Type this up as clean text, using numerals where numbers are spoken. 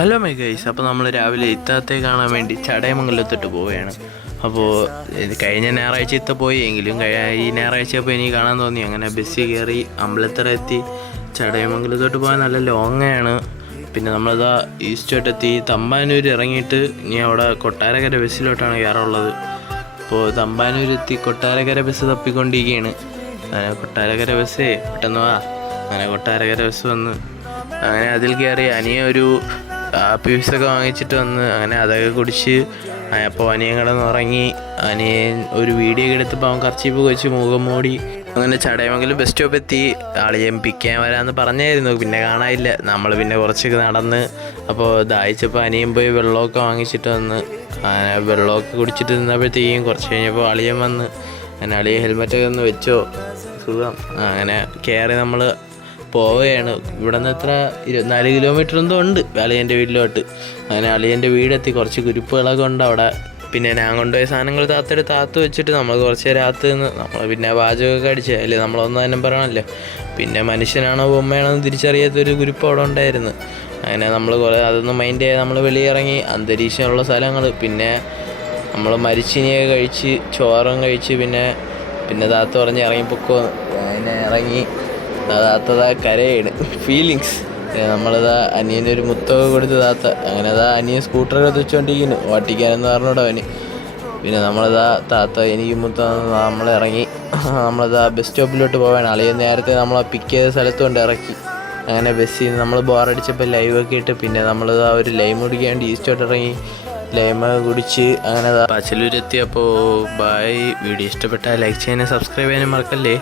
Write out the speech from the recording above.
Hello my guys, അപ്പോൾ നമ്മൾ രാവിലെ ഇത്താത്തെ കാണാൻ വേണ്ടി ചടയമംഗലത്തോട്ട് പോവുകയാണ്. അപ്പോൾ കഴിഞ്ഞ ഞായറാഴ്ച ഇത്ത പോയി എങ്കിലും ഈ ഞായറാഴ്ച അപ്പോൾ എനിക്ക് കാണാൻ തോന്നി. അങ്ങനെ ബസ്സിൽ കയറി അമ്പലത്തറ എത്തി. ചടയമംഗലത്തോട്ട് പോകാൻ നല്ല ലോങ്ങാണ്. പിന്നെ നമ്മളിതാ ഈസ്റ്റോട്ടെത്തി. തമ്പാനൂർ ഇറങ്ങിയിട്ട് ഇനി അവിടെ കൊട്ടാരക്കര ബസ്സിലോട്ടാണ് കയറുള്ളത്. അപ്പോൾ തമ്പാനൂരെത്തി കൊട്ടാരക്കര ബസ് തപ്പിക്കൊണ്ടിരിക്കുകയാണ്. അങ്ങനെ കൊട്ടാരക്കര ബസ്സേ പെട്ടെന്ന് വാ. അങ്ങനെ കൊട്ടാരക്കര ബസ് വന്ന് അങ്ങനെ അതിൽ കയറി ഒരു പീസൊക്കെ വാങ്ങിച്ചിട്ട് വന്ന് അങ്ങനെ അതൊക്കെ കുടിച്ച് അപ്പോൾ അനിയൻ കിടന്നുറങ്ങി. അനിയൻ ഒരു വീഡിയോ ഒക്കെ എടുത്തപ്പോൾ അവൻ കർച്ചീപ്പ് വെച്ച് മുഖം മൂടി. അങ്ങനെ ചടയമംഗലം ബസ് സ്റ്റോപ്പ് എത്തി. ആളിയെ പിക്കാൻ വരാമെന്ന് പറഞ്ഞായിരുന്നു, പിന്നെ കാണാനില്ല. നമ്മൾ പിന്നെ കുറച്ചൊക്കെ നടന്ന് അപ്പോൾ ദാഹിച്ചപ്പോൾ അനിയൻ പോയി വെള്ളമൊക്കെ വാങ്ങിച്ചിട്ട് വന്ന് അങ്ങനെ വെള്ളമൊക്കെ കുടിച്ചിട്ട് നിന്നപ്പോഴത്തേക്കും കുറച്ച് കഴിഞ്ഞപ്പോൾ അളിയൻ വന്ന്. അങ്ങനെ അളിയെ ഹെൽമെറ്റൊക്കെ ഒന്ന് വെച്ചോ, സുഖം. അങ്ങനെ കയറി നമ്മൾ പോവുകയാണ്. ഇവിടെ നിന്ന് എത്ര 24 കിലോമീറ്റർ എന്തോ ഉണ്ട് അളിയൻ്റെ വീട്ടിലോട്ട്. അങ്ങനെ അളിയൻ്റെ വീടെത്തി. കുറച്ച് കുരുപ്പുകളൊക്കെ ഉണ്ട് അവിടെ. പിന്നെ ഞാൻ കൊണ്ടുപോയ സാധനങ്ങൾ താത്ത് വെച്ചിട്ട് നമ്മൾ കുറച്ച് നേരം അകത്ത് നിന്ന് നമ്മൾ പിന്നെ പാചകമൊക്കെ അടിച്ച് അല്ലേ, നമ്മളൊന്നും തന്നെ പറയണമല്ലോ. പിന്നെ മനുഷ്യനാണോ ബൊമ്മയാണോ എന്ന് തിരിച്ചറിയാത്തൊരു കുരുപ്പ് അവിടെ ഉണ്ടായിരുന്നു. അങ്ങനെ നമ്മൾ അതൊന്നും മൈൻഡ് ചെയ്യാതെ നമ്മൾ വെളിയിറങ്ങി. അന്തരീക്ഷമുള്ള സ്ഥലങ്ങൾ, പിന്നെ നമ്മൾ മരിച്ചിനിയൊക്കെ കഴിച്ച് ചോറും കഴിച്ച് പിന്നെ താത്ത പറഞ്ഞ് ഇറങ്ങിപ്പൊക്കോ. അങ്ങനെ ഇറങ്ങി. താത്തതാ കരയാണ്, ഫീലിങ്സ്. നമ്മളിതാ അനിയൻ്റെ ഒരു മുത്തൊക്കെ കൊടുത്ത് താത്ത. അങ്ങനെ അനിയൻ സ്കൂട്ടറൊക്കെ വെച്ചുകൊണ്ടിരിക്കുന്നു, ഓട്ടിക്കാനെന്ന് പറഞ്ഞോടോ അവന്. പിന്നെ താത്ത എനിക്ക് നമ്മളിറങ്ങി. ബസ് സ്റ്റോപ്പിലോട്ട് പോവാണ്. അളിയൻ നേരത്തെ നമ്മളെ പിക്ക് ചെയ്ത സ്ഥലത്ത് കൊണ്ട് ഇറക്കി. അങ്ങനെ ബസ്സിൽ നിന്ന് നമ്മൾ ബോറടിച്ചപ്പോൾ ലൈവൊക്കെ ഇട്ട് പിന്നെ ഒരു ലൈം കുടിക്കാൻ വേണ്ടി ഈസ്റ്റോട്ട് ഇറങ്ങി. ലൈമൊക്കെ കുടിച്ച് അങ്ങനെ പച്ചലൂരെത്തി. അപ്പോൾ ബൈ. വീഡിയോ ഇഷ്ടപ്പെട്ടാൽ ലൈക്ക് ചെയ്യാനും സബ്സ്ക്രൈബ് ചെയ്യാനും മറക്കല്ലേ.